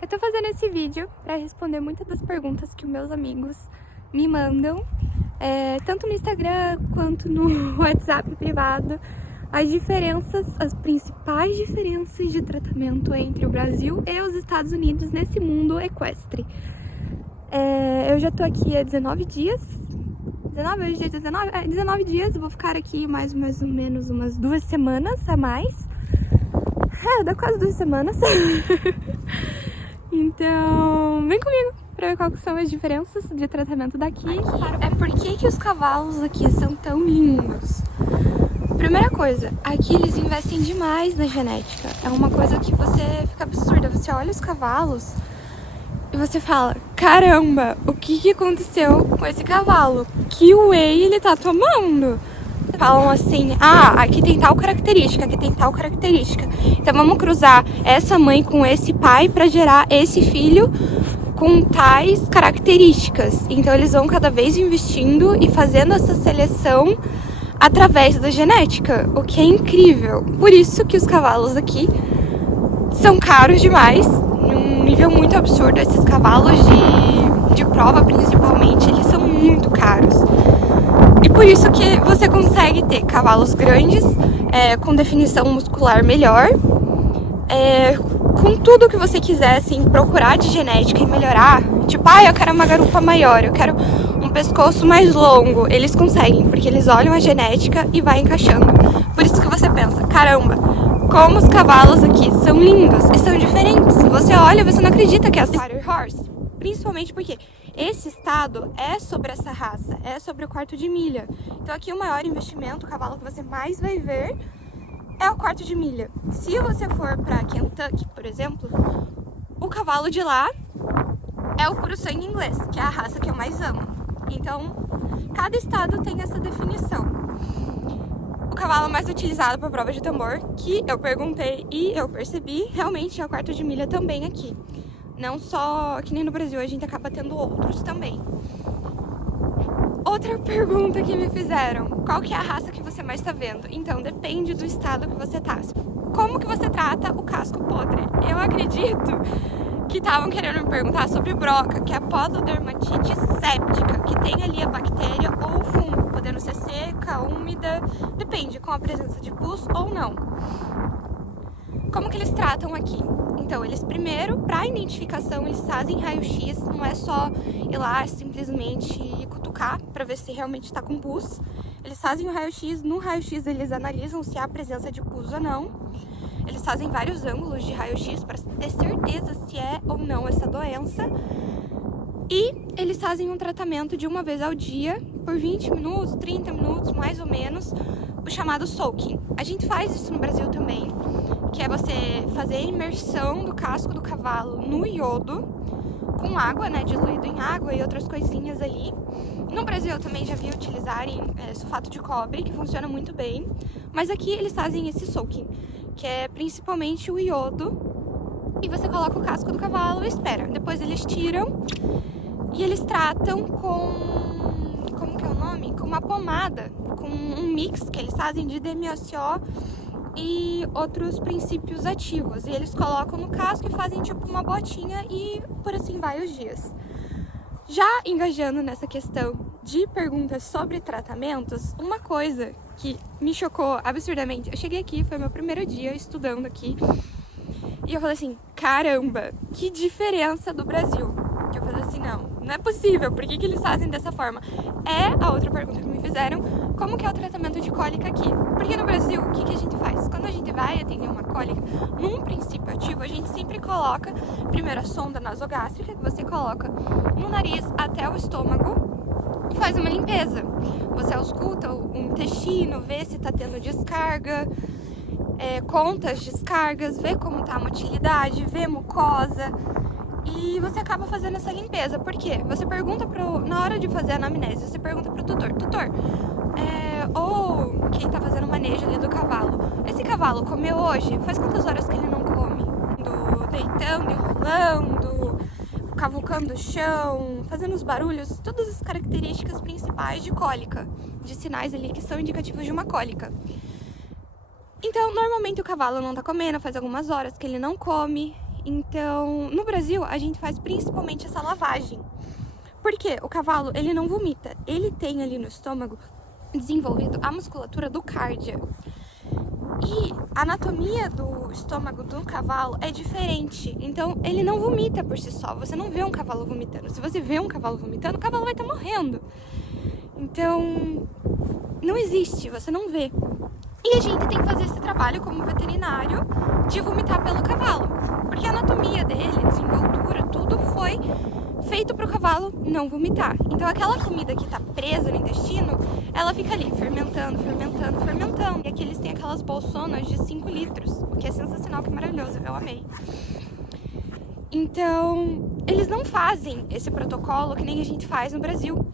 Eu tô fazendo esse vídeo pra responder muitas das perguntas que os meus amigos me mandam, tanto no Instagram quanto no WhatsApp privado, as principais diferenças de tratamento entre o Brasil e os Estados Unidos nesse mundo equestre. Eu já tô aqui há 19 dias, 19 dias, vou ficar aqui mais ou menos umas 2 semanas a mais. Dá quase 2 semanas. Então, vem comigo pra ver quais são as diferenças de tratamento daqui. Por que os cavalos aqui são tão lindos? Primeira coisa, aqui eles investem demais na genética. É uma coisa que você fica absurda. Você olha os cavalos e você fala, caramba, o que aconteceu com esse cavalo? Que whey ele tá tomando? Falam assim, aqui tem tal característica, aqui tem tal característica. Então vamos cruzar essa mãe com esse pai para gerar esse filho com tais características. Então eles vão cada vez investindo e fazendo essa seleção através da genética, o que é incrível. Por isso que os cavalos aqui são caros demais, num nível muito absurdo. Esses cavalos de prova, principalmente, eles são muito caros. E por isso que você consegue ter cavalos grandes, com definição muscular melhor, com tudo que você quiser, assim, procurar de genética e melhorar. Tipo, eu quero uma garupa maior, eu quero um pescoço mais longo. Eles conseguem, porque eles olham a genética e vai encaixando. Por isso que você pensa, caramba, como os cavalos aqui são lindos e são diferentes. Você olha, você não acredita que é a Quarter Horse. Principalmente porque esse estado é sobre essa raça, é sobre o quarto de milha. Então aqui o maior investimento, o cavalo que você mais vai ver é o quarto de milha. Se você for para Kentucky, por exemplo, o cavalo de lá é o puro sangue inglês, que é a raça que eu mais amo. Então, cada estado tem essa definição. O cavalo mais utilizado para prova de tambor, que eu perguntei e eu percebi, realmente é o quarto de milha também aqui. Não só que nem no Brasil, a gente acaba tendo outros também. Outra pergunta que me fizeram, qual que é a raça que você mais está vendo? Então, depende do estado que você tá. Como que você trata o casco podre? Eu acredito que estavam querendo me perguntar sobre broca, que é a pododermatite séptica, que tem ali a bactéria ou o fungo, podendo ser seca, úmida, depende, com a presença de pus ou não. Como que eles tratam aqui? Então, eles primeiro, para identificação, eles fazem raio-x, não é só ir lá simplesmente cutucar para ver se realmente está com pus. Eles fazem o raio-x, no raio-x eles analisam se há presença de pus ou não. Eles fazem vários ângulos de raio-x para ter certeza se é ou não essa doença. E eles fazem um tratamento de uma vez ao dia, por 20 minutos, 30 minutos, mais ou menos, o chamado soaking. A gente faz isso no Brasil também, que é você fazer a imersão do casco do cavalo no iodo, com água, diluído em água e outras coisinhas ali. No Brasil eu também já vi utilizarem sulfato de cobre, que funciona muito bem, mas aqui eles fazem esse soaking, que é principalmente o iodo, e você coloca o casco do cavalo e espera. Depois eles tiram e eles tratam como que é o nome? Com uma pomada, com um mix que eles fazem de DMSO e outros princípios ativos. E eles colocam no casco e fazem tipo uma botinha e por assim vai os dias. Já engajando nessa questão de perguntas sobre tratamentos, uma coisa que me chocou absurdamente, eu cheguei aqui, foi meu primeiro dia estudando aqui, e eu falei assim, caramba, que diferença do Brasil. Que eu falei assim, não é possível, por que eles fazem dessa forma? A outra pergunta que me fizeram, como que é o tratamento de cólica aqui? Porque no Brasil, o que a gente faz? Quando a gente vai atender uma cólica, num princípio ativo, a gente sempre coloca, primeiro a sonda nasogástrica, que você coloca no nariz até o estômago, e faz uma limpeza. Você ausculta o intestino, vê se tá tendo descarga, conta as descargas, vê como tá a motilidade, vê mucosa. E você acaba fazendo essa limpeza. Por quê? Você pergunta na hora de fazer a anamnese, você pergunta pro tutor, ou quem tá fazendo o manejo ali do cavalo, esse cavalo comeu hoje? Faz quantas horas que ele não come? Deitando, enrolando, cavucando o chão, fazendo os barulhos, todas as características principais de cólica, de sinais ali que são indicativos de uma cólica. Então, normalmente o cavalo não tá comendo, faz algumas horas que ele não come. Então, no Brasil, a gente faz principalmente essa lavagem. Porque o cavalo, ele não vomita. Ele tem ali no estômago desenvolvido a musculatura do cárdia. E a anatomia do estômago do cavalo é diferente. Então, ele não vomita por si só. Você não vê um cavalo vomitando. Se você vê um cavalo vomitando, o cavalo vai estar morrendo. Então, não existe, você não vê. E a gente tem que fazer esse trabalho como veterinário de vomitar pelo cavalo. Porque a anatomia dele, desenvoltura, tudo foi feito para o cavalo não vomitar. Então aquela comida que está presa no intestino, ela fica ali fermentando, fermentando, fermentando. E aqui eles têm aquelas bolsonas de 5 litros, o que é sensacional, que maravilhoso, eu amei. Então, eles não fazem esse protocolo que nem a gente faz no Brasil,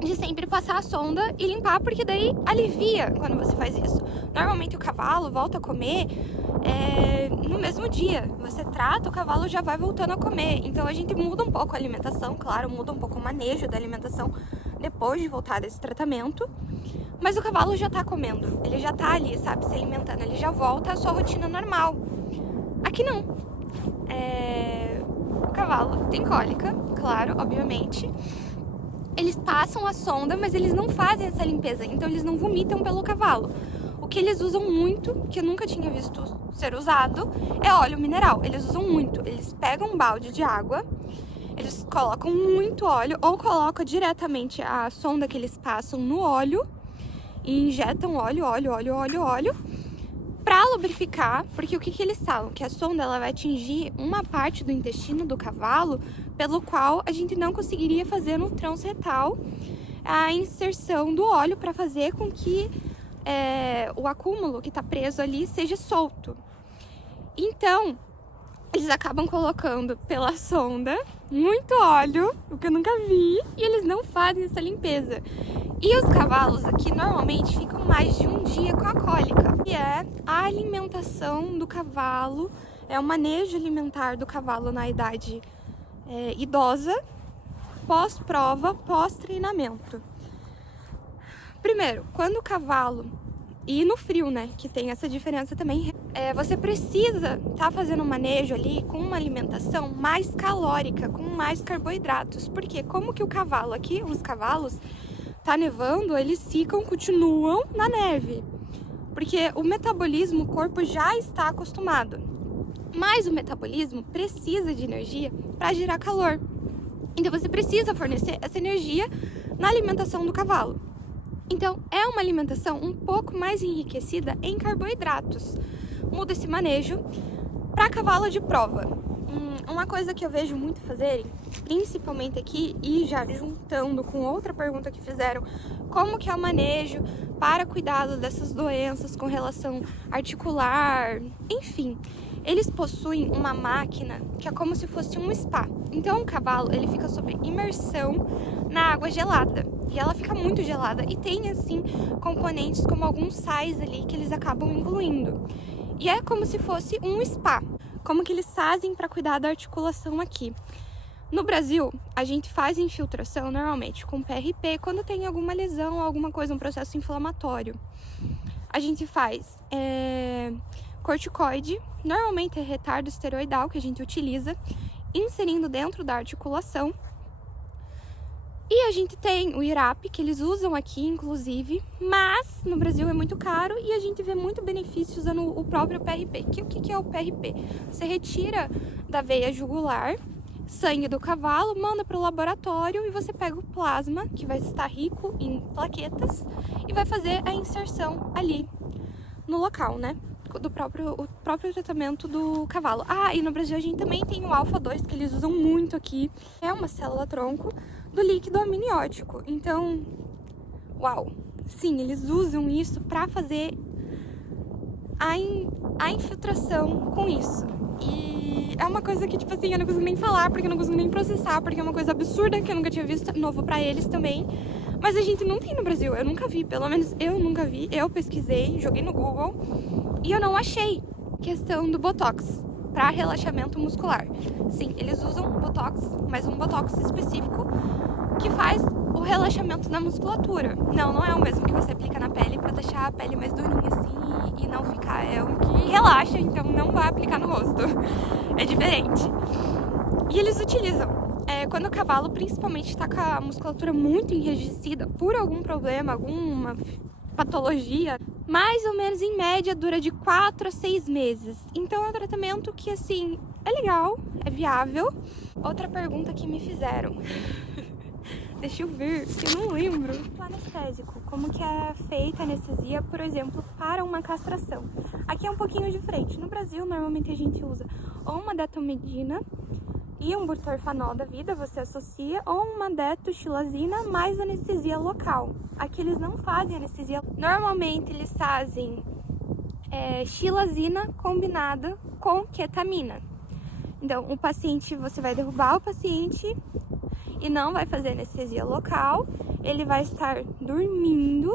de sempre passar a sonda e limpar, porque daí alivia quando você faz isso. Normalmente o cavalo volta a comer no mesmo dia. Você trata, o cavalo já vai voltando a comer. Então a gente muda um pouco a alimentação, claro, muda um pouco o manejo da alimentação depois de voltar desse tratamento. Mas o cavalo já tá comendo, ele já tá ali, sabe, se alimentando, ele já volta à sua rotina normal. Aqui não. O cavalo tem cólica, claro, obviamente. Eles passam a sonda, mas eles não fazem essa limpeza, então eles não vomitam pelo cavalo. O que eles usam muito, que eu nunca tinha visto ser usado, é óleo mineral. Eles usam muito. Eles pegam um balde de água, eles colocam muito óleo, ou colocam diretamente a sonda que eles passam no óleo e injetam óleo, para lubrificar, porque o que eles falam? Que a sonda ela vai atingir uma parte do intestino do cavalo pelo qual a gente não conseguiria fazer no transretal a inserção do óleo para fazer com que o acúmulo que está preso ali seja solto. Então, eles acabam colocando pela sonda muito óleo, o que eu nunca vi, e eles não fazem essa limpeza. E os cavalos aqui normalmente ficam mais de um dia com a cólica, que é a alimentação do cavalo, é o manejo alimentar do cavalo na idade idosa, pós-prova, pós-treinamento. Primeiro, quando o cavalo, e no frio, né, que tem essa diferença também, você precisa estar fazendo um manejo ali com uma alimentação mais calórica, com mais carboidratos. Porque como que o cavalo aqui, os cavalos, tá nevando, eles continuam na neve. Porque o metabolismo, o corpo já está acostumado. Mas o metabolismo precisa de energia para gerar calor. Então você precisa fornecer essa energia na alimentação do cavalo. Então é uma alimentação um pouco mais enriquecida em carboidratos. Muda esse manejo para cavalo de prova. Uma coisa que eu vejo muito fazerem, principalmente aqui, e já juntando com outra pergunta que fizeram, como que é o manejo para cuidado dessas doenças com relação articular, enfim. Eles possuem uma máquina que é como se fosse um spa. Então o cavalo ele fica sob imersão na água gelada. E ela fica muito gelada. E tem assim componentes como alguns sais ali que eles acabam incluindo. E é como se fosse um spa. Como que eles fazem para cuidar da articulação aqui. No Brasil, a gente faz infiltração normalmente com PRP quando tem alguma lesão, alguma coisa, um processo inflamatório. A gente faz corticoide, normalmente é retardo esteroidal que a gente utiliza, inserindo dentro da articulação. E a gente tem o IRAP, que eles usam aqui, inclusive, mas no Brasil é muito caro e a gente vê muito benefício usando o próprio PRP. O que é o PRP? Você retira da veia jugular sangue do cavalo, manda para o laboratório e você pega o plasma, que vai estar rico em plaquetas, e vai fazer a inserção ali no local, né? O próprio tratamento do cavalo. E no Brasil a gente também tem o alfa-2, que eles usam muito aqui. É uma célula-tronco do líquido amniótico. Então, uau! Sim, eles usam isso para fazer a infiltração com isso. E é uma coisa que, tipo assim, eu não consigo nem falar, porque eu não consigo nem processar, porque é uma coisa absurda que eu nunca tinha visto, novo pra eles também. Mas a gente não tem no Brasil, eu nunca vi, pelo menos eu nunca vi. Eu pesquisei, joguei no Google e eu não achei. Questão do Botox. para relaxamento muscular. Sim, eles usam botox, mas um botox específico que faz o relaxamento da musculatura. Não é o mesmo que você aplica na pele para deixar a pele mais durinha assim e não ficar. É um que relaxa, então não vai aplicar no rosto. É diferente. E eles utilizam quando o cavalo principalmente está com a musculatura muito enrijecida por algum problema, alguma patologia, mais ou menos em média dura de 4 a 6 meses. Então é um tratamento que assim é legal, é viável. Outra pergunta que me fizeram. Deixa eu ver, que eu não lembro. O anestésico, como que é feita a anestesia, por exemplo, para uma castração? Aqui é um pouquinho diferente. No Brasil, normalmente a gente usa ou uma detomedina e um butorfanol da vida, você associa, ou uma detoxilazina mais anestesia local. Aqui eles não fazem anestesia. Normalmente eles fazem xilazina combinada com ketamina. Então, o paciente, você vai derrubar o paciente e não vai fazer anestesia local, ele vai estar dormindo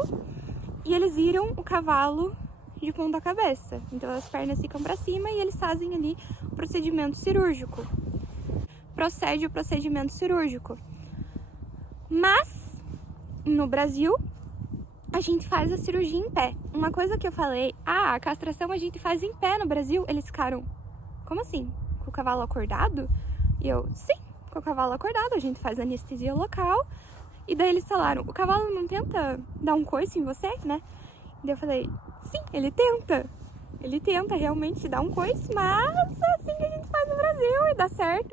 e eles viram o cavalo de ponta cabeça. Então as pernas ficam para cima e eles fazem ali o procedimento cirúrgico. Procede o procedimento cirúrgico. Mas no Brasil a gente faz a cirurgia em pé. Uma coisa que eu falei, a castração a gente faz em pé no Brasil. Eles ficaram, como assim? Com o cavalo acordado? E eu, sim, com o cavalo acordado, a gente faz anestesia local. E daí eles falaram, o cavalo não tenta dar um coice em você, né? E daí eu falei, sim, ele tenta. Ele tenta realmente dar um coice, mas é assim que a gente faz no Brasil e dá certo.